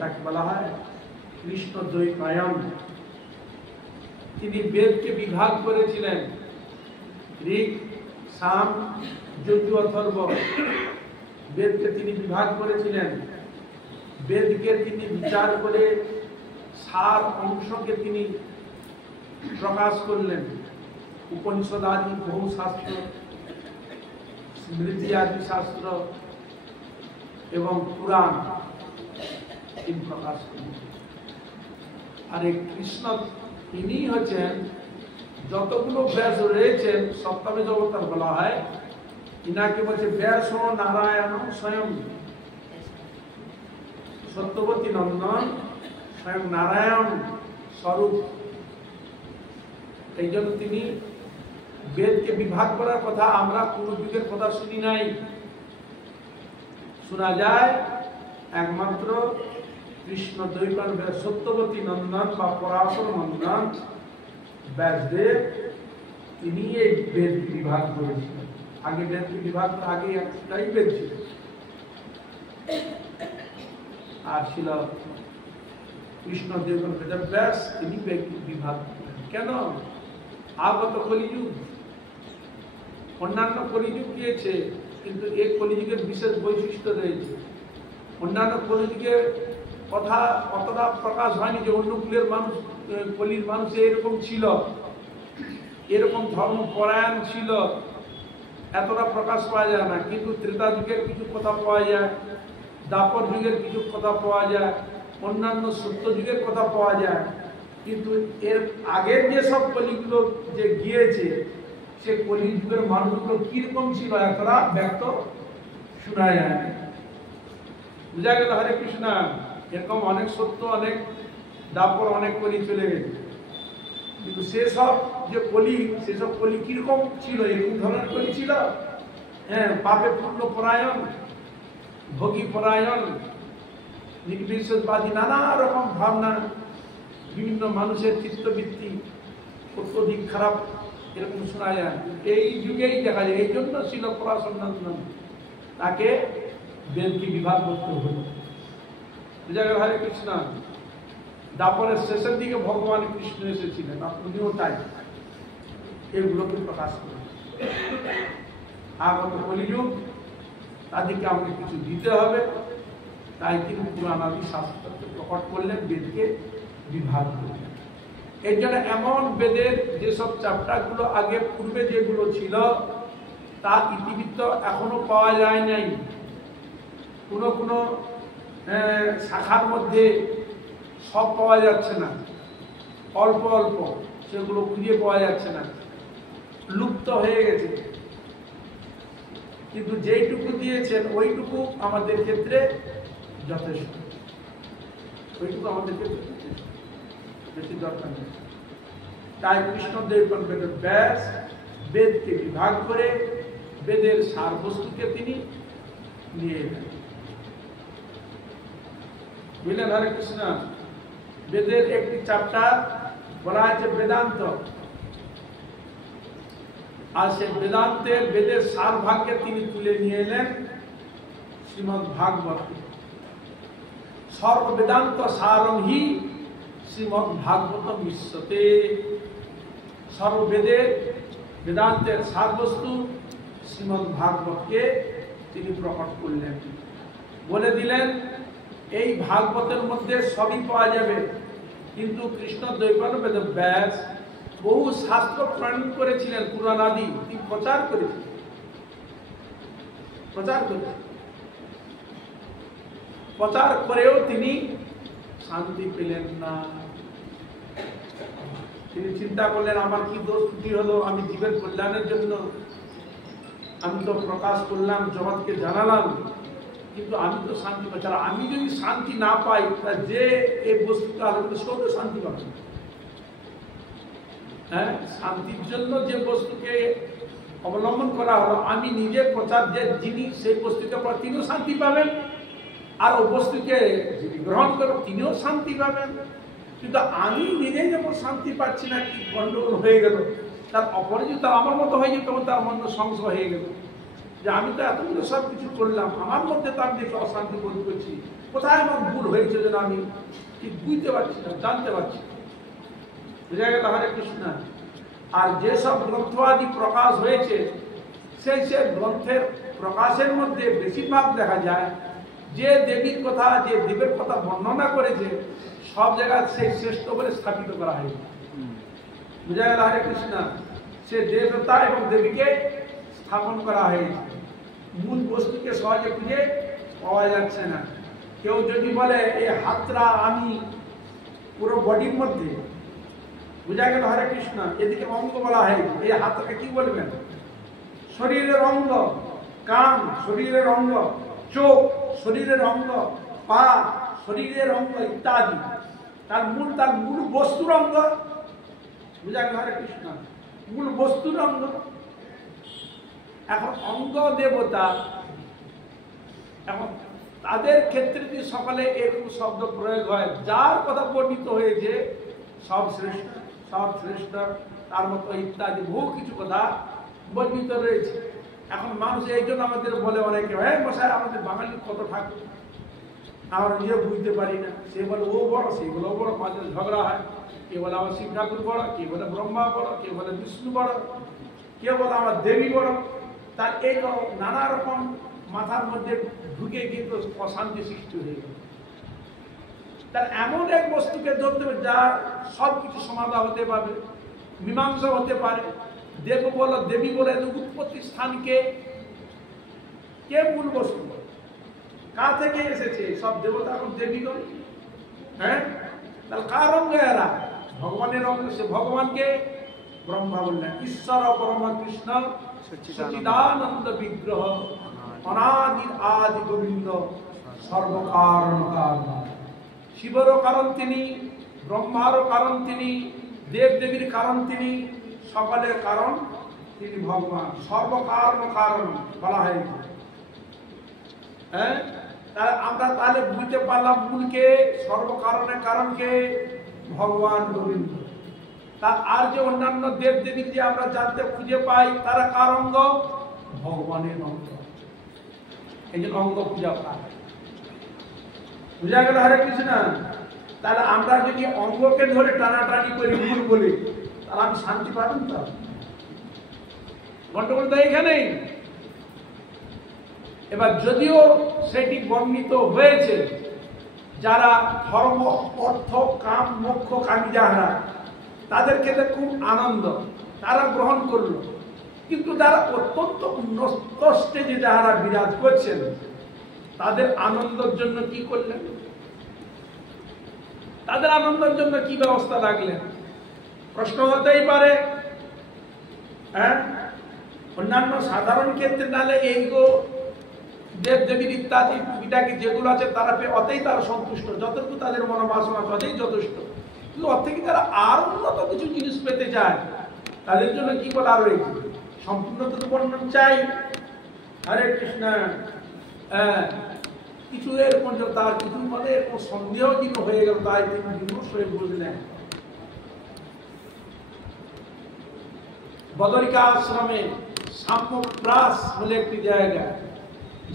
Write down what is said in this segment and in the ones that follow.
তাকে বলা হয় কৃষ্ণ দ্বৈপায়ন। তিনি বেদকে বিভাগ করেছিলেন, ঋক, সাম, যজু, অথর্ব, বেদকে তিনি বিভাগ করেছিলেন। বেদকে তিনি বিচার করে সার অংশকে তিনি প্রকাশ করলেন। উপনিষদ আদি বহু শাস্ত্র, স্মৃতি আদি শাস্ত্র এবং পুরাণ তিনি প্রকাশ করলেন। আর এই কৃষ্ণ তিনি হচ্ছেন যতগুলো ব্যাস রয়েছেন সপ্তমে অবতার বলা হয়, ইনাকে বলছে ব্যাস নারায়ণ স্বয়ং, সত্যবতী নন্দন স্বয়ং নারায়ণ স্বরূপ। এই জন্য তিনি বেদকে বিভাগ করার কথা আমরা কোন যুগের কথা শুনি নাই। শোনা যায় একমাত্র কৃষ্ণ দ্বৈপায়ন সত্যবতী নন্দন বা পরাশর নন্দন ব্যাসদেব, তিনি এই বেদ বিভাগ করেছিলেন। আগে বেদকে বিভাগ আগে একটাই বেদ ছিল, আর ছিল কৃষ্ণ দ্বৈপায়ন বেদব্যাস, তিনি বিভাগ করেন। কেন? আগত কলিযুগ, অন্যান্য কলিযুগ গিয়েছে, কিন্তু এই কলিযুগের বিশেষ বৈশিষ্ট্য রয়েছে। অন্যান্য কলিযুগের কথা অতটা প্রকাশ হয়নি যে অন্য কুলের মানুষ, কলির মানুষ এরকম ছিল, এরকম ধর্মপরায়ণ ছিল, এতটা প্রকাশ পাওয়া যায় না। কিন্তু ত্রেতা যুগের কিছু কথা পাওয়া যায়, দ্বাপর যুগের কিছু কথা পাওয়া যায়, অন্যান্য সত্য যুগের কথা পাওয়া যায়। কিন্তু এর আগের যে সব কলিগুলো যে গিয়েছে, সে কলিযুগের মানুষগুলো কিরকম ছিল এতটা ব্যক্ত শোনা যায়। বুঝা গেল? হরে কৃষ্ণ। এরকম অনেক সত্য, অনেক দাপর, অনেক কলি চলে গেছে, কিন্তু সেসব যে কলি, সেসব কলি কিরকম ছিল? এরকম ধরনের কলি ছিল। হ্যাঁ, পাপে পূর্ণ পরায়ণ, ভোগী পরায়ণ, নির্বিশেষবাদী, নানা রকম ভাবনা, বিভিন্ন মানুষের চিত্তবৃত্তি অত্যধিক খারাপ, এরকম শোনা যায়। এই যুগেই দেখা যায়। এই জন্য ছিল পরাশর নন্দন, তাকে বেদকে বিভাগ করতে হলো। বুঝা গেল? হরে কৃষ্ণ। দাপরের শেষের দিকে ভগবান কৃষ্ণ এসেছিলেন, আপনিও তাই এগুলোকে প্রকাশ করেন। আগত কলিযুগ, তাদেরকে আমাকে কিছু দিতে হবে, তাই তিনি পুরাণ আদি শাস্ত্রকে প্রকট করলেন, বেদকে বিভাগ করলেন। এই জন্য এমন বেদের যেসব চ্যাপ্টারগুলো আগে পূর্বে যেগুলো ছিল, তা ইতিবৃত্ত এখনো পাওয়া যায় নাই। কোনো কোনো শাখার মধ্যে সব পাওয়া যাচ্ছে না, অল্প অল্প সেগুলো খুঁজে পাওয়া যাচ্ছে না, লুপ্ত হয়ে গেছে। কিন্তু যেইটুকু দিয়েছেন ওইটুকু আমাদের ক্ষেত্রে যথেষ্ট, ওইটুকু আমাদের ক্ষেত্রে বেশি দরকার নেই। তাই কৃষ্ণ দ্বৈপায়ন বেদের ব্যাস বেদকে বিভাগ করে বেদের সার বস্তুকে তিনি নিয়ে এলেন। বুঝলেন? হরে কৃষ্ণ। বেদের একটি চ্যাপ্টার বলা হয়েছে বেদান্ত, আর সেই বেদান্তের বেদের সার ভাগকে তিনি তুলে নিয়ে এলেন শ্রীমদ্ ভাগবত। সর্ব বেদান্ত সারং হি শ্রীমদ্ ভাগবত বিশ্বতে। সর্ববেদের বেদান্তের সার বস্তু শ্রীমদ্ ভাগবতকে তিনি প্রকট করলেন, বলে দিলেন এই ভাগবতের মধ্যে সবই পাওয়া যাবে। কিন্তু কৃষ্ণ দ্বৈপায়ন বেদব্যাস বহু শাস্ত্র প্রণয়ন করেছিলেন, পুরাণ আদি তিনি প্রচার করেছিলেন, প্রচার করেও তিনি শান্তি পেলেন না। তিনি চিন্তা করলেন, আমার কি দোষ ত্রুটি হলো? আমি জীবের কল্যাণের জন্য আমি তো প্রকাশ করলাম, জগৎকে জানালাম, কিন্তু আমি তো শান্তি পাচ্ছি। আমি যদি শান্তি না পাই, যে এই বস্তুটা আলোচনা সেও তো শান্তি পাবে। হ্যাঁ, শান্তির জন্য যে বস্তুকে অবলম্বন করা হলো, আমি নিজে প্রচার যে যিনি সেই বস্তুকে তিনিও শান্তি পাবেন, আর ওই বস্তুকে যিনি গ্রহণ করবেন তিনিও শান্তি পাবেন। কিন্তু আমি নিজেই যখন শান্তি পাচ্ছি না, কি গন্ডগোল হয়ে গেল, তার অপরাজিত আমার মতো হয়ে যেত, তখন তার মন সংশয় হয়ে গেল। যে আমি তো এতগুলো সব কিছু করলাম, আমার মধ্যে তো আমি দেখি অশান্তি বোধ করছি, কোথায় আমার ভুল হয়েছে যেন আমি ঠিক বুঝতে পারছি না, জানতে পারছি না। বুঝা গেল? হরে কৃষ্ণ। আর যেসব গ্রন্থ আদি প্রকাশ হয়েছে সেই গ্রন্থের প্রকাশের মধ্যে বেশিরভাগ দেখা যায় যে দেবীর কথা, যে দেবের কথা বর্ণনা করেছে সব জায়গায় সেই শ্রেষ্ঠ বলে স্থাপিত করা হয়েছে। বুঝা গেল? হরে কৃষ্ণ। সে দেবতা এবং দেবীকে স্থাপন করা হয়েছে, মূল বস্তুকে সহজে খুঁজে পাওয়া যাচ্ছে না। কেউ যদি বলে এই হাতটা আমি পুরো বডির মধ্যে, বুঝা গেল? হরে কৃষ্ণ। এদিকে অঙ্গ বলা হয়, এই হাতটাকে কি বলবেন? শরীরের অঙ্গ। কান শরীরের অঙ্গ, চোখ শরীরের অঙ্গ, পা শরীরের অঙ্গ ইত্যাদি। তার মূল বস্তুর অঙ্গ। বুঝা গেল? হরে কৃষ্ণ। মূল বস্তুর অঙ্গ। এখন অঙ্গ দেবতা, এখন তাদের ক্ষেত্রে যদি সকলে এরকম শব্দ প্রয়োগ হয়, যার কথা বর্ণিত হয়েছে সব শ্রেষ্ঠ, সব শ্রেষ্ঠ, তার মতো ইত্যাদি বহু কিছু কথা বর্ণিত রয়েছে। এখন মানুষ এই জন্য আমাদের বলে অনেকে, হ্যাঁ মশাই আমাদের বাঙালির কত ঠাকুর, আমরা নিজে বুঝতে পারি না। সে বলে ও বড়, সেগুলো বড়, মাঝে ঝগড়া হয়। কে বলে আমার শিব ঠাকুর বড়, কে বলে ব্রহ্মা বড়, কে বলে বিষ্ণু বড়, কে বলে আমার দেবী বড়। তার এই নানা রকম মাথার মধ্যে ঢুকে গিয়ে তো অশান্তি সৃষ্টি হয়ে গেল। তার এমন এক বস্তুকে ধরতে হবে যার সব কিছু সমাধান হতে পারবে, মীমাংসা হতে পারে। দেব বলো, দেবী বলে উৎপত্তি স্থানকে কে মূল বস্তু, কার থেকে এসেছে সব দেবতা এখন দেবীগণ? হ্যাঁ, তাহলে কার অঙ্গ এরা? ভগবানের অঙ্গ। সে ভগবানকে ব্রহ্মা বললেন। ঈশ্বর পরমা কৃষ্ণ সচ্চিদানন্দ বিগ্রহ অনাদি আদি গোবিন্দ সর্বকারণ কারণ। শিবেরও কারণ তিনি, ব্রহ্মারও কারণ তিনি, দেব দেবীর কারণ তিনি, সকলের কারণ তিনি ভগবান। সর্বকারণ কারণ বলা হয়েছে। হ্যাঁ, আমরা তাহলে বুঝতে পারলাম মূলকে, সর্বকারণের কারণকে ভগবান গোবিন্দ। তার আর যে অন্যান্য দেব দেবী যে আমরা জানতে খুঁজে পাই তারা কার অঙ্গ? ভগবানের অঙ্গ। এই যে অঙ্গ পূজা করা, বুঝা গেল? হরে কৃষ্ণ। তাহলে আমরা যদি অঙ্গকে ধরে টানাটানি করি মূল বলে, তাহলে আমি শান্তি পাবেন তো? গন্ডগোল তো এখানেই। এবার যদিও সেটি বর্ণিত হয়েছে, যারা ধর্ম অর্থ কাম মোক্ষ কামী যাহারা, তাদের ক্ষেত্রে খুব আনন্দ, তারা গ্রহণ করল। কিন্তু যারা অত্যন্ত উন্নত স্টেজে যাহারা বিরাজ করছেন, তাদের আনন্দের জন্য কি করলেন? তাদের আনন্দের জন্য কি ব্যবস্থা রাখলেন? প্রশ্ন হতেই পারে। হ্যাঁ, অন্যান্য সাধারণ ক্ষেত্রে নালে এইগো দেব দেবীর ইত্যাদি টুকিটাকি যেগুলো আছে তারা অতেই তারা সন্তুষ্ট, যতটুকু তাদের মনোবাসনা ততই যথেষ্ট। কিন্তু অর থেকে তারা আর উন্নত কিছু জিনিস পেতে চায়, তাদের জন্য কি বলা রয়েছে? সম্পূর্ণ তো বর্ণন চাই। হরে কৃষ্ণ। কিছু এরকম তার কিছু মানে এরকম সন্দেহজীব হয়ে গেল, তাই তিনি বিমর্ষ হয়ে বুঝলেন। বদরিকা আশ্রমে সাম্যপ্রাস বলে একটি জায়গা,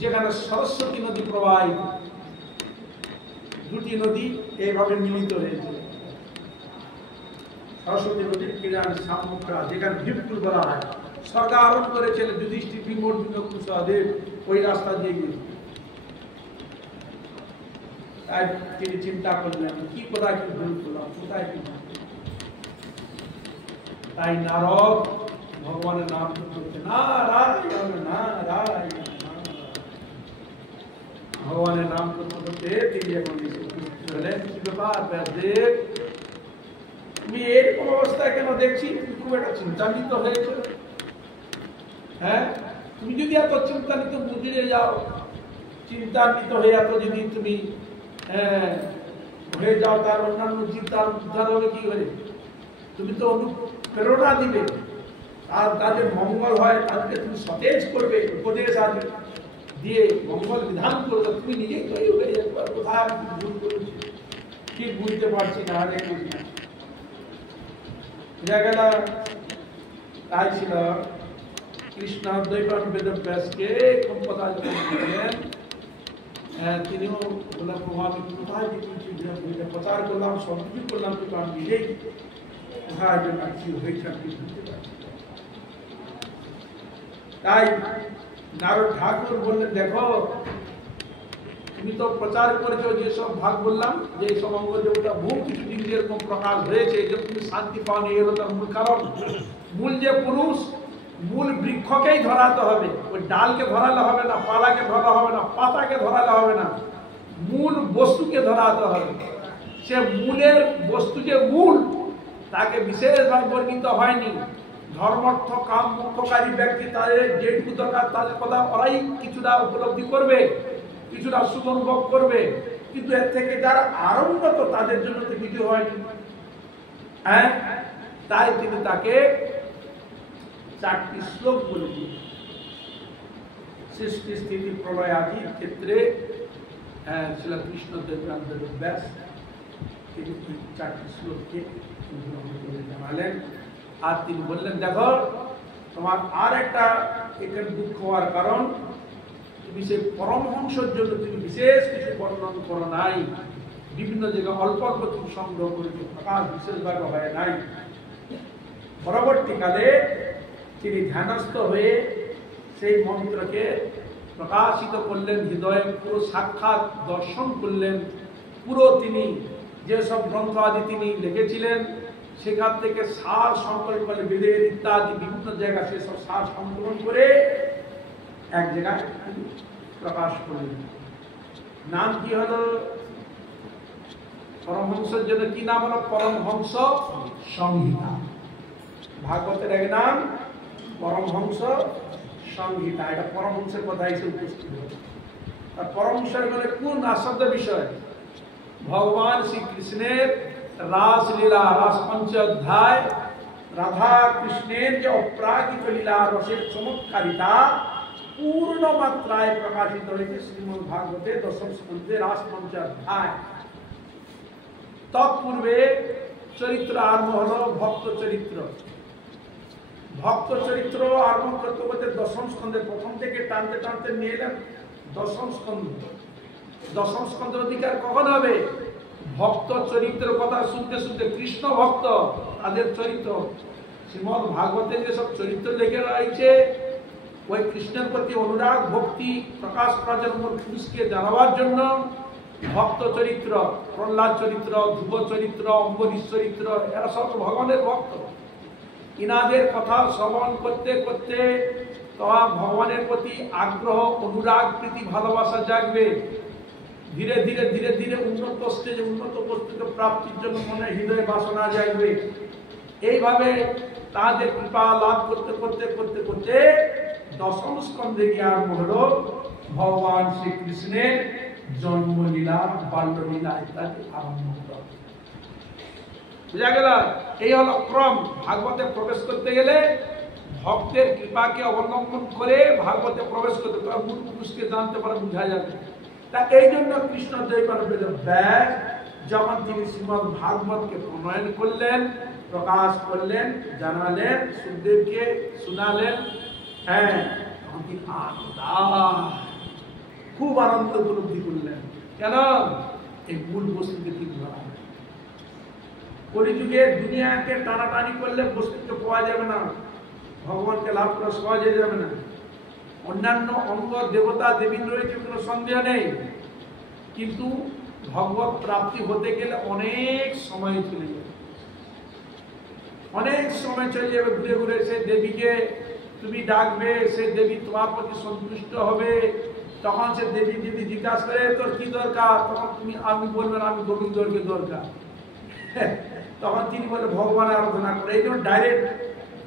যেখানে সরস্বতী নদী প্রবাহিত। দুটি নদী এইভাবে মিলিত হয়েছে। সরস্বতী নদীর কিনারে সাম্যপ্রাস, যেখানে ভিক্ষুর বলা হয়। স্বর্গ আরোহণ করেছিলেন যুধিষ্ঠির, বিমর্দিত কুশদেব ওই রাস্তা দিয়ে গিয়ে। তাই তিনি চিন্তা করলেন কি কোথায় কি ভুল করলাম, কোথায় কি। তাই নারদ ভগবানের নাম করছে, নারায়ণ নারায়ণ। ভগবানের নাম করতে তিনি এখন বললেন, কি ব্যাপার ব্যাসদেব, তুমি এরকম অবস্থায় কেন দেখছি? তুমি খুব একটা চিন্তান্বিত হয়েছে। হ্যাঁ, তুমি যদি এত চিন্তান্বিত বুঝে যাও, চিন্তান্বিত হয়ে এত যদি তুমি হয়ে যাও, তার অন্যান্য চিন্তার উদ্ধার হবে কি করে? তুমি তো অনুপ্রেরণা দিবে, আর তাদের মঙ্গল হয়, তাদেরকে তুমি সতেজ করবে, উপদেশ আদি দিয়ে মঙ্গল বিধান করবে। তুমি নিজেই তৈরি হয়ে যেতে পারো, কোথায় আমি ভুল করেছি ঠিক বুঝতে পারছি না। হরে কৃষ্ণ। বুঝা গেল? তাই ছিল কৃষ্ণ দ্বৈপায়ন বেদব্যাসকে কথা দিলেন, তিনিও বলে প্রভু আমি কোথায় বইটা প্রচার করলাম, সব কিছু করলাম, কিন্তু আমি নিজেই কোথায় জন্য কি হয়েছে আমি বুঝতে পারছি। তাই নারদ ঠাকুর বললেন, দেখো তুমি তো প্রচার করেছো যেসব ভাগ বললাম, যে সব অঙ্গ দেবতা বহু কিছু দিন যেরকম প্রকাশ হয়েছে, যে তুমি শান্তি পাওনি, এলো তার মূল কারণ। মূল যে পুরুষ, মূল বৃক্ষকেই ধরাতে হবে, ওই ডালকে ধরালে হবে না, পালাকে ধরা হবে না, পাতাকে ধরালে হবে না, মূল বস্তুকে ধরাতে হবে। সে মূলের বস্তু যে মূল, তাকে বিশেষভাবে বর্ণিত হয়নি। ধর্মার্থ কাম মোক্ষকারী ব্যক্তি তাদের যেটুকু দরকার তাদের কথা ওরাই কিছুটা উপলব্ধি করবে, কিছুটা সুখ অনুভব করবে, কিন্তু এর থেকে যারা আরম্ভত তাদের জন্য তো কিছু হয়নি। হ্যাঁ, তাই তিনি তাকে 4টি শ্লোক বলে দিন। সৃষ্টি স্থিতি প্রলয় আদির ক্ষেত্রে শ্রীকৃষ্ণ ব্যাস তিনি 4টি শ্লোককে জানালেন। আর তিনি বললেন, দেখো তোমার আর একটা এখানে দুঃখ হওয়ার কারণ, তুমি সেই পরমহংসের জন্য তুমি বিশেষ কিছু বর্ণন করো নাই, বিভিন্ন জায়গায় অল্প অল্প তুমি সংগ্রহ করেছো, প্রকাশ বিশেষভাবে হয় নাই। পরবর্তীকালে তিনি ধ্যানস্থ হয়ে সেই মন্ত্রকে প্রকাশিত করলেন, হৃদয়ে পুরো সাক্ষাৎ দর্শন করলেন। পুরো তিনি যেসব গ্রন্থ আদি তিনি লিখেছিলেন, সেখান থেকে সার সংকলন করে বেদের ইত্যাদি বিভিন্ন জায়গায় সেসব সার সংকলন করে এক জায়গায় প্রকাশ করলেন। নাম কি হলো? পরমহংসের জন্য কি নাম হলো? পরমহংস সংহিতা। ভাগবতের এক নাম পরমহংস সংহিতা। এটা পরমহংসের কথা হিসেবে উপস্থিত হচ্ছে। আর পরমহংসের মানে কোন আশ্চর্য বিষয়? ভগবান শ্রীকৃষ্ণের রাসলীলা, রাসপঞ্চ অধ্যায়, রাধা কৃষ্ণের যে অপ্রাকৃত লীলা রসের চমৎকারিতা পূর্ণ মাত্রায় প্রকাশিত হয়েছে শ্রীমদ ভাগবতে দশম স্কন্ধে রাসপঞ্চ অধ্যায়। তৎপূর্বে চরিত্র আরম্ভ হলো ভক্ত চরিত্র। ভক্ত চরিত্র আরম্ভ করতে করতে দশম স্কন্ধে প্রথম থেকে টানতে টানতে নিয়ে এলেন দশম স্কন্ধ। দশম স্কন্ধের অধিকার কখন হবে? ভক্ত চরিত্র কথা শুনতে শুনতে কৃষ্ণ ভক্ত তাদের চরিত্র, শ্রীমদ ভাগবতের যেসব চরিত্র লেখে রয়েছে, ওই কৃষ্ণের প্রতি অনুরাগ ভক্তি প্রকাশ করার জন্য পুরুষকে জানাবার জন্য ভক্ত চরিত্র, প্রহ্লাদ চরিত্র, ধ্রুব চরিত্র, অম্বরীশ চরিত্র, এরা সব ভগবানের ভক্ত। ইনাদের কথা শ্রবণ করতে করতে তোমার ভগবানের প্রতি আগ্রহ, অনুরাগ, প্রীতি, ভালোবাসা জাগবে। ধীরে ধীরে ধীরে ধীরে উন্নত স্টেজে উন্নত বস্তুকে প্রাপ্তির জন্য মনে হৃদয়ে বাসনা জাগবে। এইভাবে তাদের কৃপা লাভ করতে করতে করতে করতে দশম স্কন্ধে গিয়ে আরম্ভ হলো ভগবান শ্রীকৃষ্ণের জন্মলীলা, বাল্যলীলা ইত্যাদি আরম্ভ হলো। বুঝা গেল? এই হলো ক্রম। ভাগবতে প্রবেশ করতে গেলে ভক্তের কৃপাকে অবলম্বন করে ভাগবতে প্রবেশ করতে, তবে মূল পুরুষকে জানতে পারে, বুঝা যাবে। তা এই জন্য কৃষ্ণ দ্বৈপায়ন বেদব্যাস যখন তিনি শ্রীমদ ভাগবতকে প্রণয়ন করলেন, প্রকাশ করলেন, জানালেন, সুখদেবকে শোনালেন, হ্যাঁ, খুব আনন্দ উপলব্ধি করলেন। কেন? এই মূল বস্তুকে ঠিক ধরা। কলিযুগে দুনিয়াকে টানাটানি করলে বস্তুকে পাওয়া যাবে না, ভগবানকে লাভ করা সহজে যাবে না। অন্যান্য অঙ্গ দেবতা দেবী রয়েছে, কোনো সন্দেহ নেই, কিন্তু ভগবত প্রাপ্তি হতে গেলে অনেক সময় চলে যাবে, অনেক সময় চলে যাবে। ঘুরে ঘুরে সে দেবীকে তুমি ডাকবে, সে দেবী তোমার প্রতি সন্তুষ্ট হবে। তখন সে দেবী যদি জিজ্ঞাসা করে তোর কি দরকার, তখন তুমি আমি বলবেন আমি গোবিন্দকে দরকার। তখন তিনি বলে ভগবানের আরাধনা করে। এই জন্য ডাইরেক্ট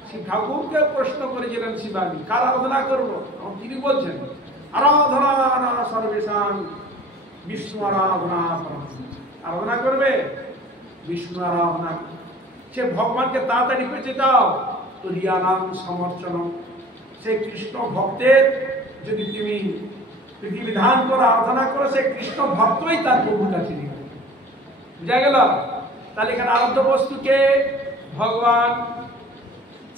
শ্রী ঠাকুরকে প্রশ্ন করেছিলেন শিবানী, কার আরাধনা করবো? তখন তিনি বলছেন আরাধনা সর্বেশাং বিষ্ণু আরাধনা। আরাধনা করবে বিষ্ণু আরাধনা। সে ভগবানকে তাড়াতাড়ি পেয়েছে দাও তো রিয়ানাম সমর্চনম। সে কৃষ্ণ ভক্তের যদি তুমি বিধিবিধান করে আরাধনা করো, সে কৃষ্ণ ভক্তই তার প্রভুর কাছে নিয়ে। বুঝা গেল? তাহলে এখানে আরাধ্য বস্তুকে ভগবান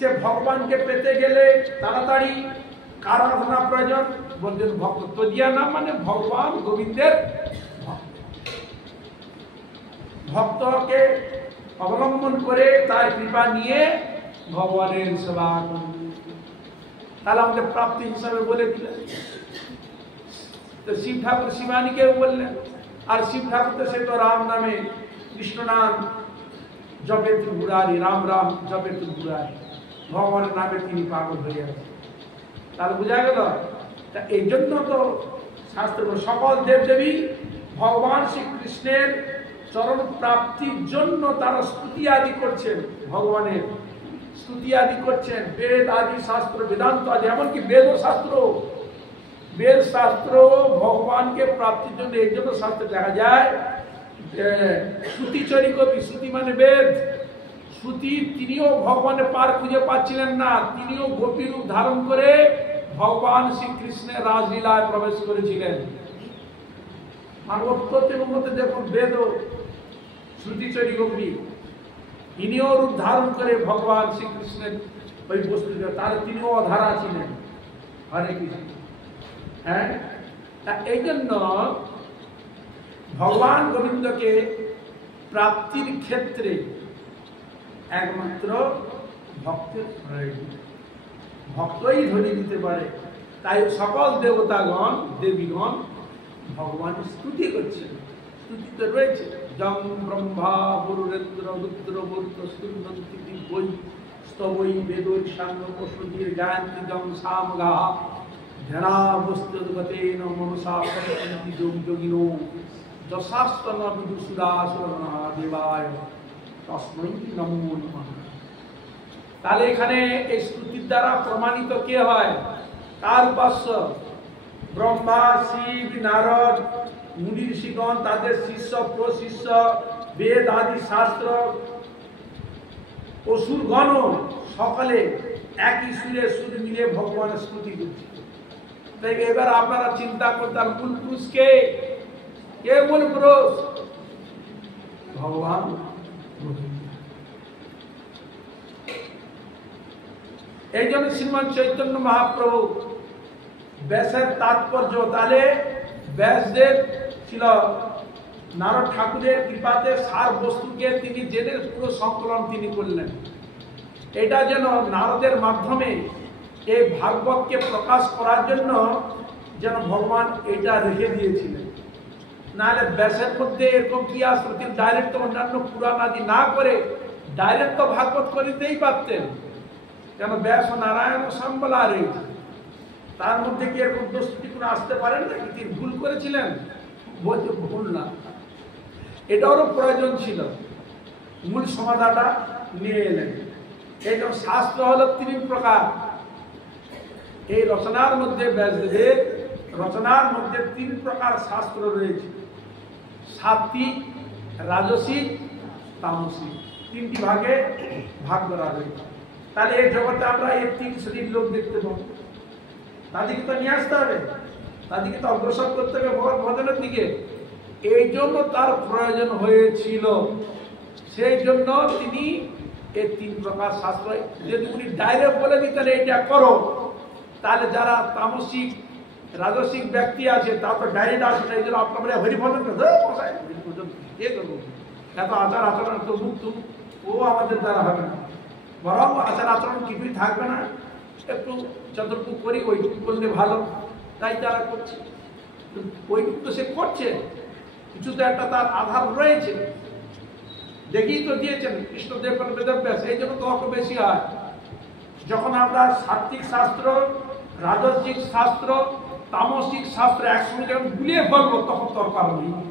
যে ভগবানকে পেতে গেলে তাড়াতাড়ি কার আরাধনা প্রয়োজন? বলছেন ভক্ত। তজিয়া নাম মানে ভগবান গোবিন্দের ভক্ত। ভক্তকে অবলম্বন করে তার কৃপা নিয়ে ভগবানের সেবা করুন। তাহলে আমাদের প্রাপ্তি হিসাবে বলে দিলেন। তো শিব ঠাকুর শিবানীকেও বললেন, আর শিব ঠাকুর তো সে তো রাম নামে কৃষ্ণ নাম জপে ত্রিপুরারি, রাম রাম জপে ত্রিপুরারি, ভগবানের নামে তিনি পাগল হয়ে গেছেন। তাহলে বোঝা গেল। তা এই জন্য তো শাস্ত্র সকল দেবদেবী ভগবান শ্রীকৃষ্ণের চরণ প্রাপ্তির জন্য তারা স্তুতি আদি করছেন, ভগবানের স্তুতি আদি করছেন। বেদ আদি শাস্ত্র, বেদান্ত আদি, এমনকি বেদ শাস্ত্র, বেদ শাস্ত্র ভগবানকে প্রাপ্তির জন্য। এই জন্য শাস্ত্রে দেখা যায় শ্রুতিচরী কবি, শ্রুতি মানে বেদ, শ্রুতি তিনিও ভগবানের পার খুঁজে পাচ্ছিলেন না, তিনিও গোপী রূপ ধারণ করে ভগবান শ্রীকৃষ্ণের রাজলীলায় প্রবেশ করেছিলেন। মানবত্বের মধ্যে দেখুন বেদ শ্রুতিচরী কবি, তিনিও রূপ ধারণ করে ভগবান শ্রীকৃষ্ণের ওই বস্তু, তার তিনিও অধারা ছিলেন। হরে কৃষ্ণ। হ্যাঁ, এই জন্য ভগবান গোবিন্দকে প্রাপ্তির ক্ষেত্রে একমাত্র ভক্তের প্রয়োজন, ভক্তই ধরিয়ে দিতে পারে। তাই সকল দেবতাগণ দেবীগণ ভগবানের স্তুতি করছেন। স্তুতিতে রয়েছে জং ব্রহ্মা বরুরেন্দ্র রুদ্র বরুত স্তুতি বই স্তবই বেদৈ সাঙ্গ পশুদের গায়ন্তি জং সামগা ধ্যানা বস্তুগতেন মনসা পরন্তি যোগ যোগিনো যশাস্তন বিদুসুদাসনা দেবায় তস্মৈ নমো নমঃ। তাহলে এখানে এই স্তুতির দ্বারা প্রমাণিত কে হয়? কার উপাস্য? ব্রহ্মা, শিব, নারদ, মুনি ঋষিগণ, তাদের শিষ্য প্রশিষ্য, বেদ আদি শাস্ত্র, অসুরগণ সকলে একই সুরে সুর মিলে ভগবানের স্তুতি করছে। তাই এবার আপনারা চিন্তা করতেন মূল পুরুষ কে? কে মূল পুরুষ? ভগবান। এই জন্য শ্রীমান চৈতন্য মহাপ্রভু ব্যাসের তাৎপর্য, তাহলে ব্যাসদেব ছিল নারদ ঠাকুরের কৃপাতে সার বস্তুকে তিনি জেনে পুরো সংকলন তিনি করলেন। এটা যেন নারদের মাধ্যমে এই ভাগবতকে প্রকাশ করার জন্য যেন ভগবান এটা রেখে দিয়েছিলেন। নাহলে ব্যাসের মধ্যে এরকম কি আসতো, তিনি ডাইরেক্ট অন্যান্য পুরাণ আদি না করে ডাইরেক্ট তো ভাগবত করিতেই পারতেন। কেন ব্যাস ও নারায়ণ সম্বলা রয়েছে, তার মধ্যে কি এরকম দোষটি কোনো আসতে পারেন নাকি? তিনি ভুল করেছিলেন? বলছে ভুল না, এটারও প্রয়োজন ছিল। মূল সমাধানটা নিয়ে এলেন। এই জন্য শাস্ত্র হলো তিন প্রকার। এই রচনার মধ্যে ব্যাসদেবের রচনার মধ্যে তিন প্রকার শাস্ত্র রয়েছে: সাত্বিক, রাজসিক, তামসিক, তিনটি ভাগে ভাগ করা রয়েছে। তাহলে এই জগতে আমরা এই তিন শ্রেণীর লোক দেখতে পাবো। তাদেরকে তো নিয়ে আসতে হবে, তাদেরকে তো অগ্রসর করতে হবে ভগবত ভজনের দিকে। এই জন্য তার প্রয়োজন হয়েছিল। সেই জন্য তিনি এই তিন প্রকার শাস্ত্র, যদি উনি ডাইরেক্ট বলে দিতেন এইটা করো, তাহলে যারা তামসিক রাজসিক ব্যক্তি আছে তা তো ডাইরেক্ট আসে না। এই জন্য আপনার হরিভজন কে করবো, এত আচার আচরণ তো মুক্ত, ও আমাদের দ্বারা হবে না। বরং আচার আচরণ কিছুই থাকবে না, একটু যতটুকু করি ওইটুকু করলে ভালো, তাই তারা করছে। ওইটুকু তো সে করছে, কিছু তো একটা তার আধার রয়েছে, দেখেই তো দিয়েছেন কৃষ্ণদেব বেদব্যাস। এই জন্য তো অত বেশি হয়। যখন আমরা সাত্বিক শাস্ত্র, রাজসিক শাস্ত্র, তামসিক শাস্ত্র একসঙ্গে যখন গুলিয়ে ফেলবো তখন তর্ক আরম্ভ হয়।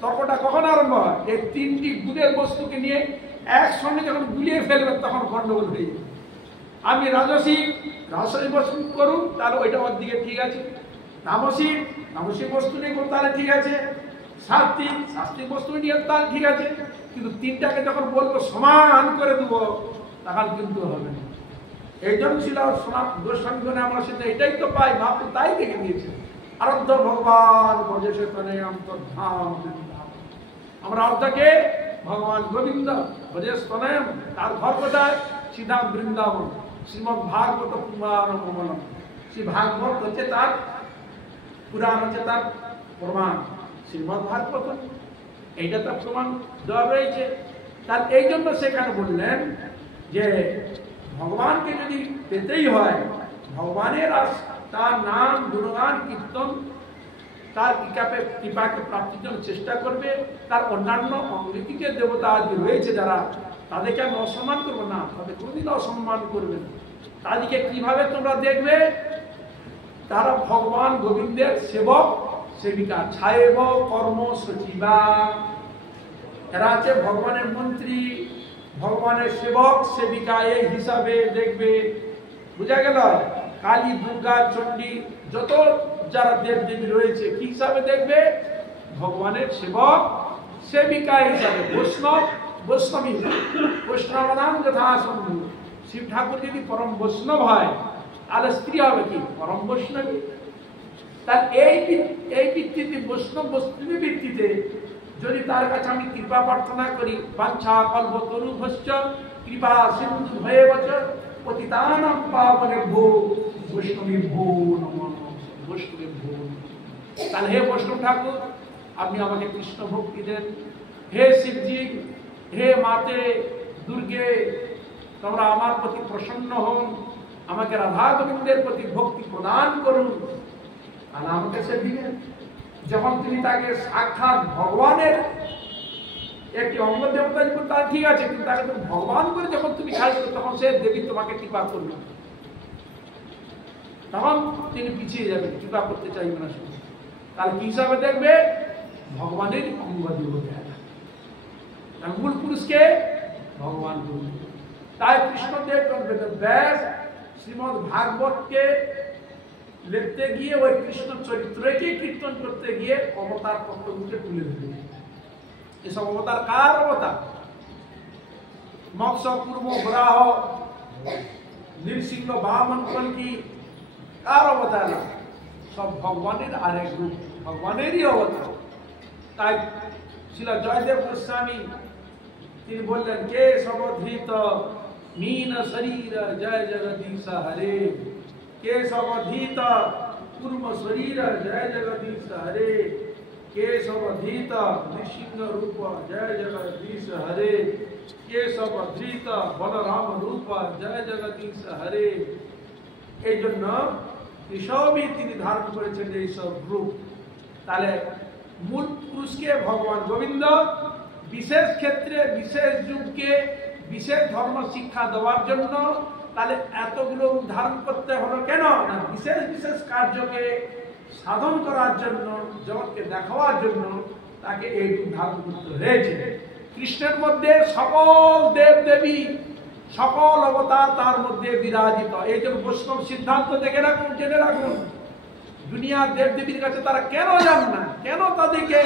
তর্কটা কখন আরম্ভ হয়? এই তিনটি গুণের বস্তুকে নিয়ে একসঙ্গে যখন গুলিয়ে ফেলবেন তখন গন্ডগোল হয়ে যাবে। আমি রাজসিক বস্তু করুন, তাহলে ওইটা ওর দিকে ঠিক আছে। তামসিক বস্তু নিয়ে করুন, তাহলে ঠিক আছে। সাত্বিক বস্তু নিয়ে তাহলে ঠিক আছে। কিন্তু তিনটাকে যখন বলবো সমান করে দেবো, তখন কিন্তু হবে না। এই জন্য ছিল গোস্বামীগণে আমরা সেটা এটাই তো পাই, মাত্র তাই দেখে দিয়েছে। আরাধ্য ভগবান ভজেশে তনয়াম তদ্ধাম। আমরা আরাধ্যকে ভগবান গোবিন্দ ভজেশ তনয়াম, তার ঘর কোথায়? সিধা বৃন্দাবন। শ্রীমদ ভাগবত পুরাণ, শ্রী ভাগবত হচ্ছে তার পুরাণ, হচ্ছে তার প্রমাণ। শ্রীমদ ভাগবত এইটা তার প্রমাণ দেওয়া রয়েছে। তার এই জন্য সেখানে বললেন যে ভগবানকে যদি পেতেই হয়, ভগবানের তার নাম গুণগান কীর্তন, তার কৃপাকে প্রাপ্তির জন্য চেষ্টা করবে। তার অন্যান্য অঙ্গিকে দেবতা আদি রয়েছে যারা, তাদেরকে আমি অসম্মান করবো না, তাদের কোনোদিন অসম্মান করবে না। তাদেরকে কিভাবে তোমরা দেখবে? তারা ভগবান গোবিন্দের সেবক সেবিকা, ছায়েব কর্ম সচিবা। এরা আছে ভগবানের মন্ত্রী, ভগবানের সেবক সেবিকা, এই হিসাবে দেখবে। বুঝা গেল? কালী, দুর্গা, চণ্ডী, যত যারা দেব দেবী রয়েছে কি হিসাবে দেখবে? ভগবানের সেবক সেবিকা হিসাবে। বৈষ্ণব বৈষ্ণবী, বৈষ্ণব নাম যথাসম্ভব। শিব ঠাকুর যদি পরম বৈষ্ণব হয়, তাহলে স্ত্রী হবে কি? পরম বৈষ্ণবী। তার এই ভিত্তিতে, বৈষ্ণব বৈষ্ণবী ভিত্তিতে যদি তার কাছে আমি কৃপা প্রার্থনা করি, বাঞ্ছা কল্পতরুভ্যশ্চ কৃপা সিন্ধু ভয়েবচ পতিতানাং পাবনেভ্যো বৈষ্ণবেভ্যো নমঃ। বৈষ্ণবেভ্যো, তাহলে হে বৈষ্ণব ঠাকুর, আপনি আমাকে কৃষ্ণ ভক্তি দেন। হে শিবজি, হে মাতে দুর্গে, তোমরা আমার প্রতি প্রসন্ন হন, আমাকে রাধা গোবিন্দের প্রতি ভক্তি প্রদান করুন। আর আমাকে সে দিবেন। যখন তুমি তাকে সাক্ষাৎ ভগবানের একটি অঙ্গ দেবতা, তা ঠিক আছে, কিন্তু তাকে তুমি ভগবান করে যখন তুমি খাইছো, তখন সে দেবী তোমাকে কৃপা করবে, তখন তিনি পিছিয়ে যাবেন, কৃপা করতে চাইবে না। শুধু তাহলে কি হিসাবে দেখবে? ভগবানের অঙ্গ দেবতা। মূল পুরুষকে ভগবান করবে। তাই কৃষ্ণদেব ব্যাস শ্রীমদ ভাগবতকে লিখতে গিয়ে ওই কৃষ্ণ চরিত্রকে কীর্তন করতে গিয়ে অবতার তত্ত্বকে তুলে ধরে। এসব অবতার কার অবতার? মৎস্য, কুর্ম, বরাহ, নৃসিংহ, বামন, কল্কি, কার অবতার? সব ভগবানের আরেক রূপ, ভগবানেরই অবতার। তাই শ্রীল জয়দেব গোস্বামী তিনি বললেন, কে সবধৃত মীন শরীর জয় জগদীশ হরে, কে সবধৃত কুর্ম শরীর জয় জগদীশ হরে, কে সবধৃত নৃসিংহ রূপ জয় জগদীশ হরে, কে সবধৃত বলরাম রূপ জয় জগদীশ হরে। এই জন্য এসবই তিনি ধারণ করেছেন এইসব রূপ। তাহলে মূল পুরুষকে ভগবান গোবিন্দ বিশেষ ক্ষেত্রে, বিশেষ যুগকে বিশেষ ধর্ম শিক্ষা দেওয়ার জন্য তাহলে এতগুলো ধারণ করতে হলো কেন? না, বিশেষ বিশেষ কার্যকে সাধন করার জন্য, জগৎকে দেখাবার জন্য তাকে এই রূপ ধারণ করতে হয়েছে। কৃষ্ণের মধ্যে সকল দেব দেবী, সকল অবতার তার মধ্যে বিরাজিত। এই জন্য বৈষ্ণব সিদ্ধান্ত দেখে রাখুন, জেনে রাখুন, দুনিয়ার দেব দেবীর কাছে তারা কেন যান না, কেন তাদেরকে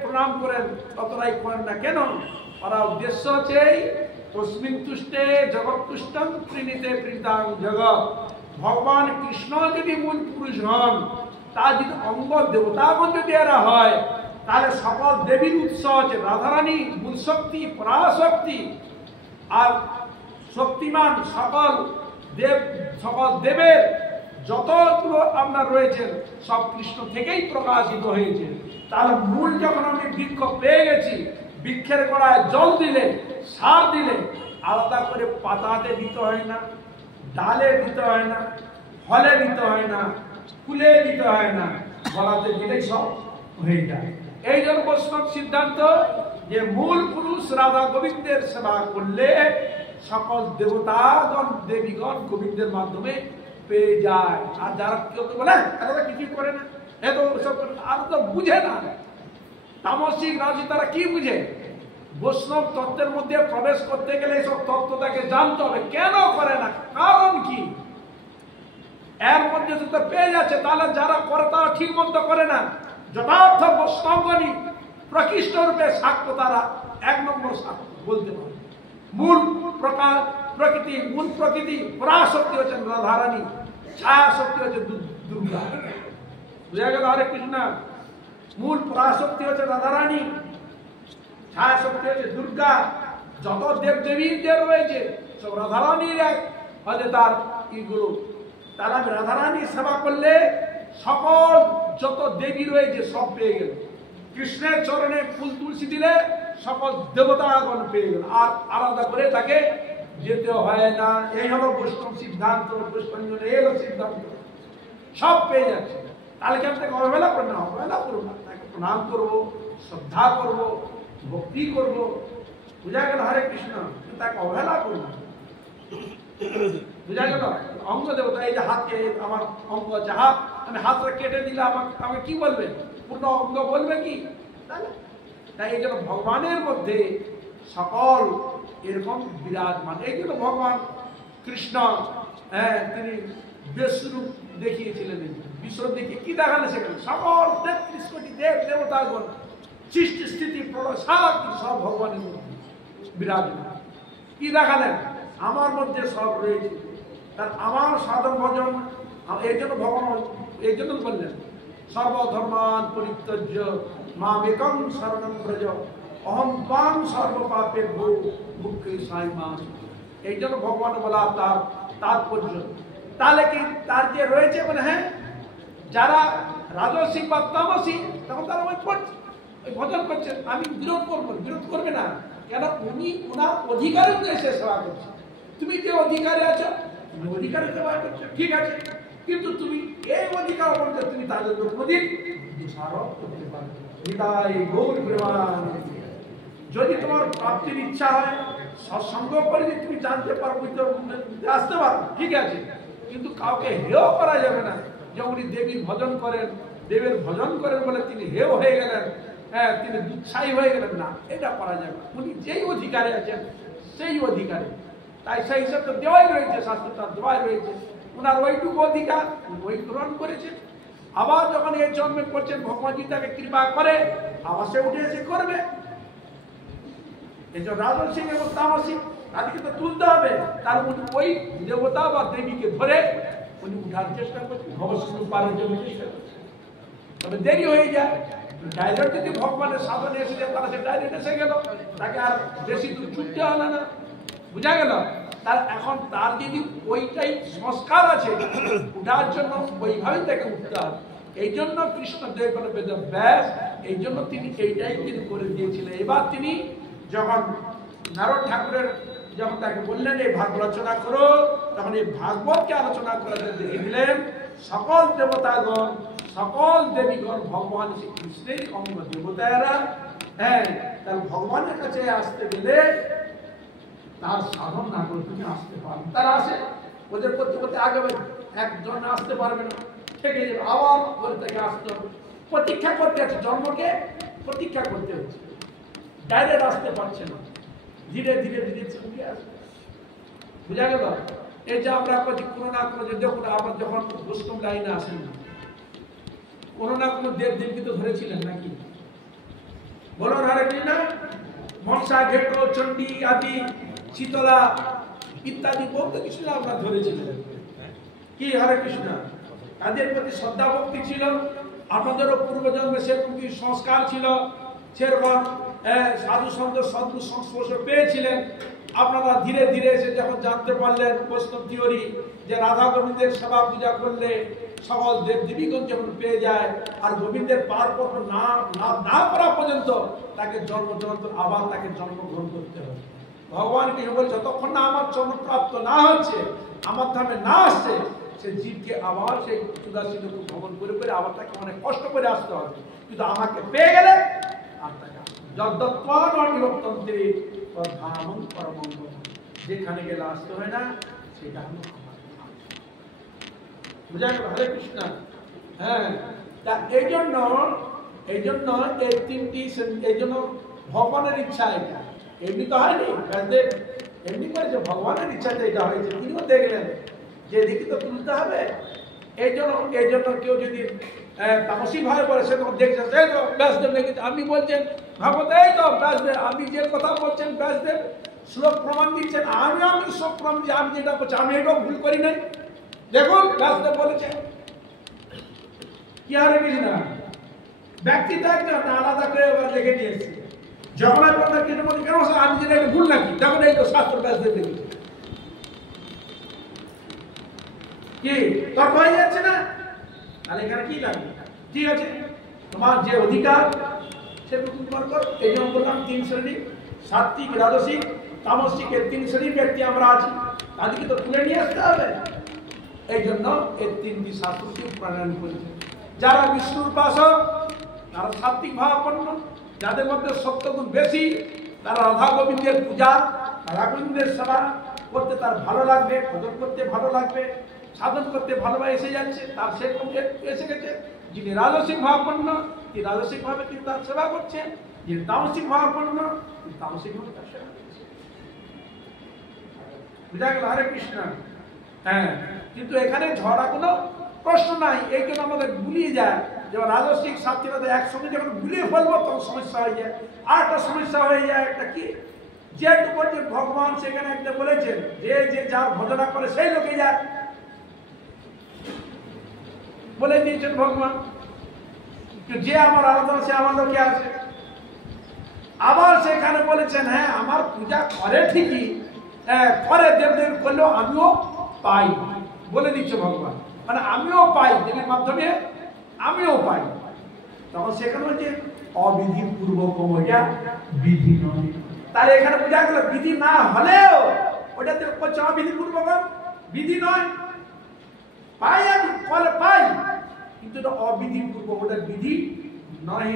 প্রণাম করেন, ততটাই করেন না কেন? ওরা উদ্দেশ্য আছে তস্মিন তুষ্টে জগৎ তুষ্টং ত্রিণীতে প্রীতাং জগৎ। ভগবান কৃষ্ণ যদি মূল পুরুষ হন, তার যদি অঙ্গ দেবতাগণ যদি এরা হয়, তাহলে সকল দেবীর উৎস আছে রাধারানী, মূল শক্তি, পরাশক্তি। আর শক্তিমান সকল দেবের যতগুলো আপনার রয়েছেন সব কৃষ্ণ থেকেই প্রকাশিত হয়েছে। তাহলে মূল যখন আমি বৃক্ষ পেয়ে গেছি, বৃক্ষের গোড়ায় জল দিলে, সার দিলে আলাদা করে পাতাতে দিতে হয় না, ডালে দিতে হয় না, ফলে দিতে হয় না, ফুলে দিতে হয় না, গলাতে দিলেই সব হয়ে যায়। এই জন্য বৈষ্ণব সিদ্ধান্ত যে মূল পুরুষ রাধা গোবিন্দের সেবা করলে সকল দেবতাগণ দেবীগণ গোবিন্দের মাধ্যমে পেয়ে যায়। আর যারা কেউ তো বলে তারা কিছুই করে না, এত সব আর তো বুঝে না, তামসিক রাজনীতি, তারা কি বুঝে? বৈষ্ণব তত্ত্বের মধ্যে প্রবেশ করতে গেলে সব তত্ত্ব তাকে জানতে হবে। কেন করে না, কারণ কি? এর মধ্যে তো পেয়ে যাচ্ছে। তাহলে যারা করে তারা ঠিক মতো করে না। যথার্থ বৈষ্ণবগণই প্রকৃষ্ট রূপে সাক্ষ্য, তারা এক নম্বর সাক্ষ্য বলতে পারে। মূল প্রকার প্রকৃতি, মূল প্রকৃতি পরাশক্তি হচ্ছেন রাধারানী, ছায়া শক্তি হচ্ছে দুর্গা। বুঝা গেল? হরে কৃষ্ণ। মূল পরাশক্তি হচ্ছে রাধারানী, ছায়া শক্তি হচ্ছে দুর্গা। যত দেব দেবীদের রয়েছে সব রাধারানীর এক হয়তো তার ইগুলো। তারা রাধারানীর সেবা করলে সকল যত দেবী রয়েছে সব পেয়ে গেল। কৃষ্ণের চরণে ফুল তুলসী দিলে সকল দেবতাগণ পেয়ে গেল, আর আলাদা করে তাকে যেতে হয় না। এই হলো বৈষ্ণব সিদ্ধান্ত, বৈষ্ণব এলো সিদ্ধান্ত, সব পেয়ে যাচ্ছে। তাহলে কি আপনাকে অবহেলা করবে না? অবহেলা করবো না, তাকে প্রণাম করবো, শ্রদ্ধা করবো, ভক্তি করবো, বুঝা গেল? হরে কৃষ্ণ, তাকে অবহেলা করবো, বুঝা গেল? অঙ্গ দেবতা, এই যে হাতকে আমার অঙ্গ আছে, হাত আমি হাতটা কেটে দিলে আমাকে কি বলবে? পূর্ণ অঙ্গ বলবে কি? তাই এই জন্য ভগবানের মধ্যে সকল এরকম বিরাজমান। এই জন্য ভগবান কৃষ্ণ তিনি বিশ্বরূপ দেখিয়েছিলেন। বিশ্বরূপ দেখিয়ে কি দেখালে? সেখানে সকল ৩৩ কোটি দেব দেবতাগণ, সৃষ্টি স্থিতি প্রলয় সব ভগবানের মধ্যে বিরাজমান। কি দেখালেন? আমার মধ্যে সব রয়েছে, তার আমার সাধন ভজন। এই জন্য ভগবান এই জন্য বললেন সর্বধর্মান পরিত্যজ্য মামেকং শরণং ব্রজ অহং ত্বাং সর্বপাপেভ্যো মুক্ষীসায় মাম। এই জন্য ভগবান বলা তার তাৎপর্য। তাহলে কি তার যে রয়েছে মানে হ্যাঁ, যারা রাজসী বা তামসী তখন তারা ওই করছে, ওই ভজন করছে। আমি বিরোধ করবো, বিরোধ করবে না, কেন? উনি ওনার অধিকারের উদ্দেশ্যে সেবা করছে। তুমি যে অধিকারে আছো, তুমি অধিকারে সেবা করছো, ঠিক আছে, কিন্তু তুমি এই অধিকার বলতে তুমি তাদের কোনদিন দোষারোপ করতে পারবে। হৃদয় গৌর প্রেমানন্দে। যদি তোমার প্রাপ্তির ইচ্ছা হয়, সৎসঙ্গ করে তুমি জানতে পারো, বুঝতে আসতে পারো, ঠিক আছে, কিন্তু কাউকে হেয় করা যাবে না। যে উনি দেবীর ভজন করেন, দেবের ভজন করেন বলে তিনি হেয় হয়ে গেলেন, হ্যাঁ, তিনি দুঃসাহী হয়ে গেলেন না, এটা করা যাবে না। উনি যেই অধিকারে আছেন সেই অধিকারে, তাই সেই হিসাব তো দেওয়াই রয়েছে, শাস্ত্রটা দেওয়াই রয়েছে। ওনার ওইটুকু অধিকার ওই গ্রহণ করেছেন। আবার যখন এই জন্মে করছেন, ভগবানজি তাকে কৃপা করে আবার সে উঠে এসে করবে। এই যে রাজসী এবং তামসী তাদেরকে তো তুলতে হবে, তার ওই দেবতা বা দেবীকে ধরে উনি উঠার চেষ্টা করছেন, ভবসাগর পারের জন্য চেষ্টা করছেন। তবে দেরি হয়ে যায়। ডাইরেক্ট যদি ভগবানের সাধনে এসে যায়, তারা সে ডাইরেক্ট এসে গেল, তাকে আর বেশি দূর ছুটতে হলো না, বুঝা গেল? তার এখন তার যদি ওইটাই সংস্কার আছে, উঠার জন্য ওইভাবেই তাকে উঠতে হবে। এই জন্য কৃষ্ণদেব বেদ ব্যাস, এই জন্য তিনি এইটাই তিনি করে দিয়েছিলেন। এবার তিনি যখন নারদ ঠাকুরের যখন তাকে বললেন এই ভাগবত রচনা করো, তখন এই ভাগবতকে আলোচনা করে দেখে দিলেন সকল দেবতাগণ, সকল দেবীগণ ভগবান শ্রীকৃষ্ণের অঙ্গ দেবতারা। হ্যাঁ, তার ভগবানের কাছে আসতে গেলে তার সাধন না করে তুমি আসতে পারবে। তারা আসে, ওদের করতে করতে আগে একজন আসতে পারবে না, থেকে যাবে, আবার ওদের থেকে আসতে হবে, প্রতীক্ষা করতে হচ্ছে, জন্মকে প্রতীক্ষা করতে হচ্ছে, ডাইরেক্ট আসতে পারছে না, ধীরে ধীরে ধীরে ছুটে আসবে, বুঝা গেল? এই যে আমরা কোনো না কোনো যে দেখুন, আবার যখন বৈষ্ণব লাইনে আসেন না, কোনো না কোনো দেব দেবী তো ধরেছিলেন নাকি? বলো হরে কৃষ্ণ। মনসা, ঘেটো, চণ্ডী আদি, শীতলা ইত্যাদি বহুত কিছু আমরা ধরেছিলেন। কি হরে কৃষ্ণ? তাদের প্রতি শ্রদ্ধা ভক্তি ছিল, আমাদেরও পূর্বজন্মে সেরকম কি সংস্কার ছিল, সেরকম সাধু সন্ত সদ্গু সংস্পর্শ পেয়েছিলেন। আপনারা ধীরে ধীরে এসে যখন জানতে পারলেন বৈষ্ণব থিওরি, যে রাধা গোবিন্দের সেবা পূজা করলে সকল দেব দেবীগণ যেমন পেয়ে যায়, আর গোবিন্দের পারপত্র না করা পর্যন্ত তাকে জন্ম জন্মান্তর আবার তাকে জন্মগ্রহণ করতে হবে। ভগবান কি বলে, যতক্ষণ না আমার জন্মপ্রাপ্ত না হচ্ছে, আমার ধামে না আসছে, সে জীবকে আবার সেই উদাসীন ভ্রমণ করে করে আবার তাকে অনেক কষ্ট করে আসতে হবে। কিন্তু আমাকে পেয়ে গেলে আর তাকে যেখানে গেলে আসতে হয় না, সেটা হলো বুঝা গেল? হরে কৃষ্ণ। হ্যাঁ, তা এই জন্য এই তিনটি, এই জন্য ভগবানের ইচ্ছা এটা, এমনি তো হয়নি, এমনি করে যে ভগবানের ইচ্ছাতে এটা হয়েছে। তিনিও দেখলেন যে এদিকে তো তুলতে হবে। এই জন্য কেউ যদি তামসিক ভাবে বলে, সে তখন দেখছে এই তো ব্যাসদেব লেগেছে, আপনি বলছেন ভাগবত, এই তো ব্যাসদেব, আপনি যে কথা বলছেন ব্যাসদেব শ্লোক প্রমাণ দিচ্ছেন, আমি সব প্রমাণ দিচ্ছি, আমি যেটা বলছি আমি এটাও ভুল করি নাই, দেখুন ব্যাসদেব বলেছে। কি হরে কৃষ্ণ? ব্যক্তিটা একজন আলাদা করে লেগে নিয়েছে। জগন্নাথ কৃষ্ণ বলছে, কেন আমি যেটা ভুল নাকি? দেখুন এই তো শাস্ত্র ব্যাসদেব লিখেছে। কি তর্ক হয়ে যাচ্ছে না? তাহলে এখানে কি লাগবে? ঠিক আছে, তোমার যে অধিকার সেটুকু তোমার কর। এই জন্য বললাম 3 শ্রেণী, সাত্বিক, রাজসিক, তামসিক, এই 3 শ্রেণীর ব্যক্তি আমরা আছি, তাদেরকে তো তুলে নিয়ে আসতে হবে। এই জন্য এই 3টি শাস্ত্রকে প্রণয়ন করেছে। যারা বিষ্ণুর উপাসক তারা সাত্বিক ভাবাপন্ন, যাদের মধ্যে সত্যগুণ বেশি তারা রাধা গোবিন্দের পূজা, রাধা গোবিন্দের সেবা করতে তার ভালো লাগবে, ভজন করতে ভালো লাগবে, সাধন করতে ভালোভাবে এসে যাচ্ছে, তার সেরকম এসে গেছে। যিনি রাজসিক ভাবাপন্ন তিনি রাজসিক ভাবে তিনি তার সেবা করছেন, যিনি তামসিক ভাবাপন্ন তিনি তামসিক ভাবে তার সেবা করছেন। বুঝা গেল? হরে কৃষ্ণ। হ্যাঁ, কিন্তু এখানে ঝগড়া কোনো প্রশ্ন নাই। এই জন্য আমাদের গুলিয়ে যায়, যেমন রাজস্বিক সাত্বিকতা একসঙ্গে যখন গুলিয়ে ফেলবো তখন সমস্যা হয়ে যায়। আর একটা সমস্যা হয়ে যায়, একটা কি, যেটুকু যে ভগবান সেখানে একটা বলেছেন যে যে যার ভজনা করে সেই লোকে যায়, বলে দিয়েছেন ভগবান যে আমার আরাধনা সে আমার লোকে আছে। আবার সেখানে বলেছেন হ্যাঁ আমার পূজা করে ঠিকই, করে দেবদেব করলেও আমিও পাই, বলে দিচ্ছে ভগবান। মানে আমিও পাই, দেবীর মাধ্যমে আমিও পাই। তখন সেখানে হচ্ছে অবিধি পূর্বক ওটা বিধি নয়। তাহলে এখানে বোঝা গেল বিধি না হলেও ওটাতে করছে অবিধি পূর্বক, বিধি নয়। পাই আমি, ফলে পাই, কিন্তু এটা অবিধি পূর্বক, ওটা বিধি নয়।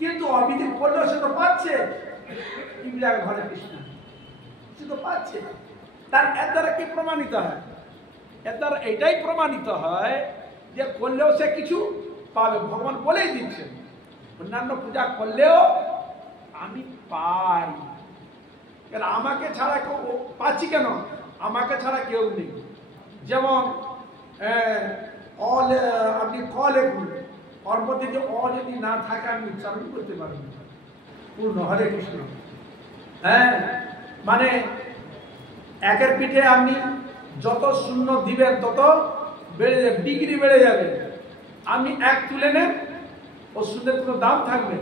কিন্তু অবিধি করলেও সে তো পাচ্ছে। কি বোঝা গেল? হরে কৃষ্ণ, সে তো পাচ্ছে। তার এর দ্বারা কি প্রমাণিত হয়? এর দ্বারা এটাই প্রমাণিত হয় যে করলেও সে কিছু পাবে। ভগবান বলেই দিচ্ছেন অন্যান্য পূজা করলেও আমি পাই। কেন আমাকে ছাড়া কেউ পাচ্ছি? কেন আমাকে ছাড়া কেউ নেই। যেমন আপনি কলে ওর মধ্যে যে অ যদি না থাকে আমি উচ্চারণ করতে পারবো না পূর্ণ। হরে কৃষ্ণ। হ্যাঁ, মানে একের পিঠে আপনি যত শূন্য দিবেন তত বেড়ে যাবে, ডিগ্রি বেড়ে যাবে। আপনি এক তুলে নেন, ও শূন্যের কোনো দাম থাকবে।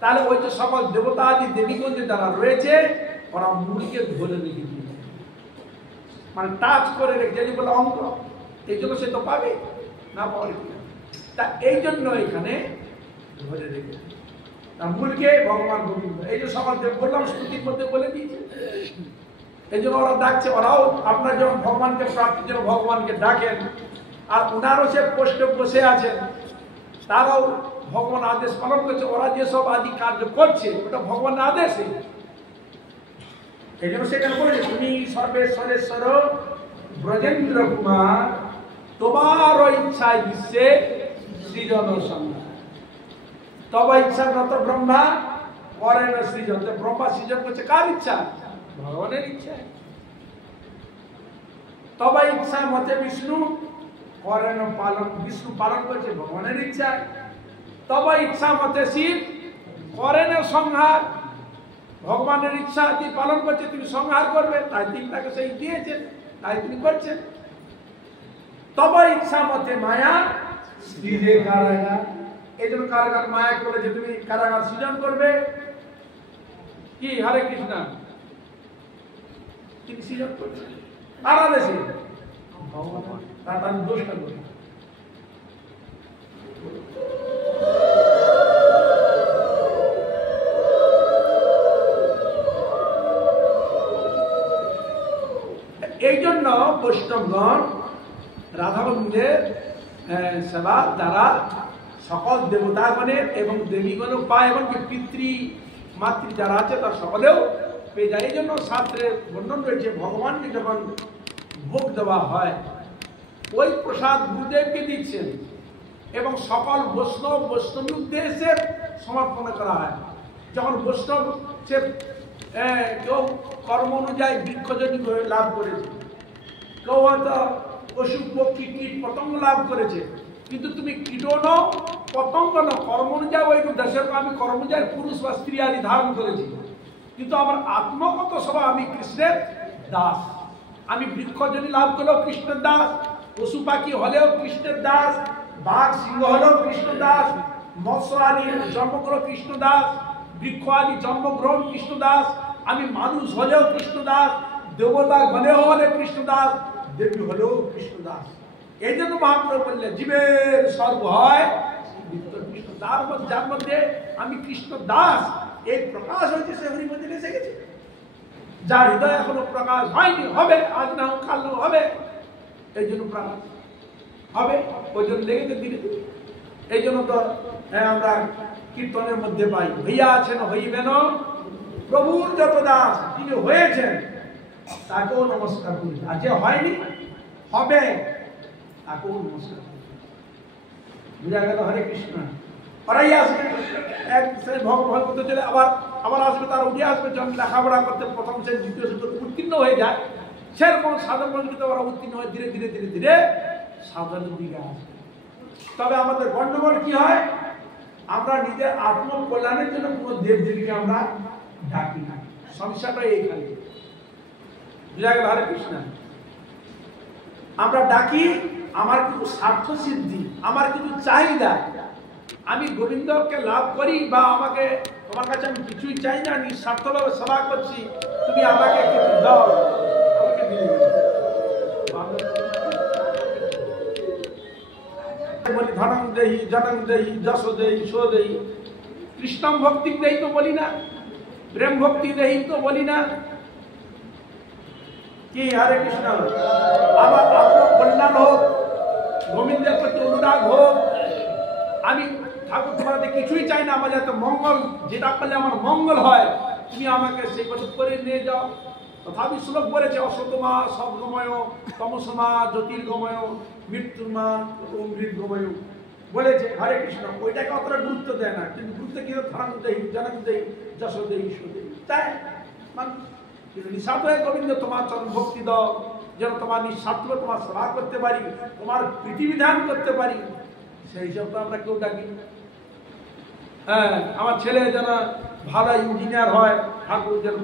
তাহলে ওই যে সকল দেবতা আদি দেবীগঞ্জে যারা রয়েছে ওরা মুড়িকে ধরে রেখে দিয়েছে, মানে টাচ করে রেখে বলে অঙ্ক। এই জন্য সে তো পাবে না, পাওয়ার তা এই জন্য এখানে ধরে রেখেছে তার মূলকে ভগবান গোবিন্দ। এই যে সকল দেব বললাম স্তুতির মধ্যে বলে দিয়েছে। এই জন্য ওরা ডাকছে। ওরাও আপনার যখন ভগবানকে প্রাপ্তির জন্য ভগবানকে ডাকেন, আর ওনারও সে পোস্টে বসে আছেন, তারাও ভগবান আদেশ পালন করছে। ওরা যেসব আদি কার্য করছে ওটা ভগবানের আদেশে। এই জন্য সেখানে বলেছে তুমি সর্বেশ্বরেশ্বর ব্রজেন্দ্র কুমার, তোমার ইচ্ছায় বিশ্বে সৃজন সংজ্ঞা। তবে ইচ্ছা নত ব্রহ্মা করেন সৃজন। ব্রহ্মা সৃজন করছে কার ইচ্ছা? ভগবানের ইচ্ছা। তবে ইচ্ছা মতে বিষ্ণু করেন পালন, বিষ্ণু পালন করছে ভগবানের ইচ্ছা। তবে ইচ্ছা মতে শিব করেন সংহার, ভগবানের ইচ্ছা তিনি পালন করছে, তিনি সংহার করবে, তাই তিনি তাকে সেই দিয়েছেন, তাই তিনি করছেন। তবে ইচ্ছা মতে মায়া সৃজে কারাগার। এই জন্য কারাগার মায়া বলেছে তুমি কারাগার সৃজন করবে। কি হরে কৃষ্ণ, তিনি সৃজন করছেন তার আদেশে। ভগবান তার দোষটা করে। এই জন্য বৈষ্ণবগণ রাধা গোবিন্দের সেবা দ্বারা সকল দেবতাগণের এবং দেবীগণও পায়, এমনকি পিতৃ মাতৃ যারা আছে তার সকলেও পেয়ে যায়। এই জন্য শাস্ত্রে বর্ণন রয়েছে ভগবানকে যখন ভোগ দেওয়া হয় ওই প্রসাদ গুরুদেবকে দিচ্ছেন এবং সকল বৈষ্ণবী উদ্দেশ্যে সমর্পণ করা হয়। যখন বৈষ্ণব সে কেউ কর্ম অনুযায়ী বৃক্ষজনী লাভ করেছে, কেউ হয়তো পশু পক্ষী কীট পতঙ্গ লাভ করেছে, কিন্তু তুমি কীটও নও পতঙ্গ নও, কর্ম অনুযায়ী ওই দেশের আমি কর্ম অনুযায়ী পুরুষ বা স্ত্রী আদি ধারণ করেছি, কিন্তু আমার আত্মগত সভা আমি কৃষ্ণের দাস। আমি বৃক্ষজনী লাভ করলেও কৃষ্ণের দাস, পশু পাখি হলেও কৃষ্ণের দাস, বাঘ সিংহ হলেও কৃষ্ণ দাস, মৎস্য আদি জন্মগ্রহ কৃষ্ণ দাস, বৃক্ষ আদি জন্মগ্রহণ কৃষ্ণ দাস, আমি মানুষ হলেও কৃষ্ণ দাস, দেবতা গণেও হলে কৃষ্ণ দাস, দেবী হলো কৃষ্ণদাস। এই জন্য মহাপ্রভু বললেন জীবের সর্ব হয় কৃষ্ণ, যার মধ্যে আমি কৃষ্ণ দাস এই প্রকাশ হয়েছে, সে হরিমন্দিরে এসে গেছে। যার হৃদয় এখনো প্রকাশ হয়নি, হবে, আজ না হোক কাল না হবে, এই জন্য প্রকাশ হবে, ওই জন্য লেগেছে ধীরে ধীরে। এই জন্য তো আমরা কীর্তনের মধ্যে পাই, হইয়া আছেন হইবেন প্রভুর যত দাস, তিনি হয়েছেন তাকেও নমস্কার করি, আর যে হয়নি হবে তাকেও নমস্কার করি। বুঝা গেল? হরে কৃষ্ণ। ওরাই আসবে এক ভগবত চলে, আবার আসবে, তার উঠে আসবে, যখন লেখাপড়া করতে প্রথম শ্রেণী দ্বিতীয় শ্রেণী উত্তীর্ণ হয়ে যায়, সেরকম সাধারণ মানুষকে ওরা উত্তীর্ণ হয়ে ধীরে ধীরে ধীরে ধীরে সাধারণ দিকে আসবে। তবে আমাদের গন্ডগোল কি হয়, আমরা নিজের আত্মকল্যাণের জন্য কোনো দেব দেবীকে আমরা ডাকি না, সমস্যাটা এইখানে। বুঝা গেল? হরে কৃষ্ণ। আমরা ডাকি আমার কিছু স্বার্থ সিদ্ধি, আমার কিছু চাহিদা, আমি গোবিন্দকে লাভ করি, বা আমাকে তোমার কাছে আমি কিছুই চাই না, নিঃস্বার্থভাবে সেবা করছি, তুমি আমাকে কিছু দাও, আমাকে দিয়ে বলি ধনং দেহি জনং দেহি যশ দেহি সো দেহি, কৃষ্ণম ভক্তি দেহি তো বলি না, প্রেম ভক্তি দেহি তো বলি না, কি? হরে কৃষ্ণ। আমার আত্মকল্যাণ হোক, গোবিন্দের প্রতি অনুরাগ হোক, আমি ঠাকুর তোমাদের কিছুই চাই না, আমার যাতে মঙ্গল, যেটা করলে আমার মঙ্গল হয়, তুমি আমাকে সেই কথা করে নিয়ে যাও। তথাপি শ্লোক বলেছে অসতমা সবগময় তমসমা জ্যোতির্গময় মৃত্যুমা অমৃতগময় বলেছে। হরে কৃষ্ণ। ওইটাকে অতটা গুরুত্ব দেয় না, কিন্তু গুরুত্ব কি ধরন দেই, জনক দেই, যশ দেই, সো দেই, তাই কিন্তু নিঃস্বার্থ হয়ে গোবিন্দ তোমার চরণ ভক্তি দাও, যেন তোমার নিঃস্বার্থ তোমার সেবা করতে পারি, তোমার প্রীতিবিধান করতে পারি, সেই হিসাব তো আমরা কেউ ডাকি। হ্যাঁ, আমার ছেলে যেন ভালো ইঞ্জিনিয়ার হয়, ঠাকুর যেন